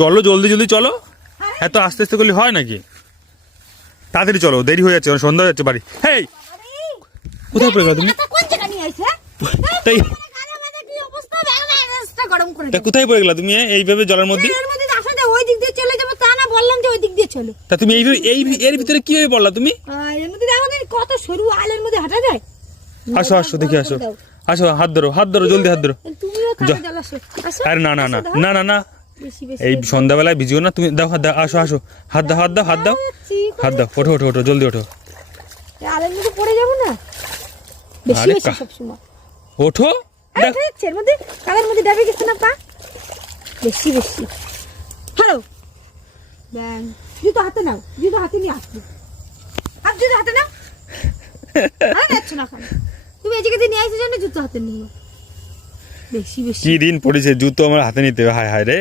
চলো জলদি জলদি চলো, এত আস্তে আস্তে করলে হয় নাকি? তাড়াতাড়ি চলো, দেরি হয়ে যাচ্ছে, সন্ধ্যা হয়ে যাচ্ছে বাড়ি। হেই কোথায় পড়ে গেল তুমি? তাই কোথায় পড়ে গেলা তুমি এইভাবে জলের মধ্যে? ওই দিক দিয়ে চলে যাবো তা না, বললাম যে ওই দিক দিয়ে চলো। তা তুমি এর ভিতরে কিভাবে পড়লা তুমি? এর মধ্যে দেখো কত সরু আলের মধ্যে হাঁটা যায়। আসো আসো দেখি, আসো আসো, হাত ধরো জলদি হাত ধরো। তুমিও কাছে চলে আসো। আরে না না না না না না, এই সন্ধ্যাবেলায় ভিজিও না তুমি। দাও হাত দাও, আসো আসো, হাত দাও হাত দাও হাত দাও হাত দাও। ওঠো ওঠো ওঠো, জলদি ওঠো। আলের মধ্যে পড়ে যাবো না বেশি বেশি সব সময়। ওঠো, এর মধ্যে কালের মধ্যে ডাবে গেছে না পা বেশি বেশি। হ্যালো ব্যাং, জুতো হাতে নাও, জুতো হাতে নিয়ে আসছি। আর জুতো হাতে নাও, আর যাচ্ছ না কেন? তুমি এদিকে দিয়ে নিয়ে আসছো জন্য জুতো হাতে নিও। বেশি বেশি কি দিন পড়েছে, জুতো আমার হাতে নিতে হবে। হায় হায় রে।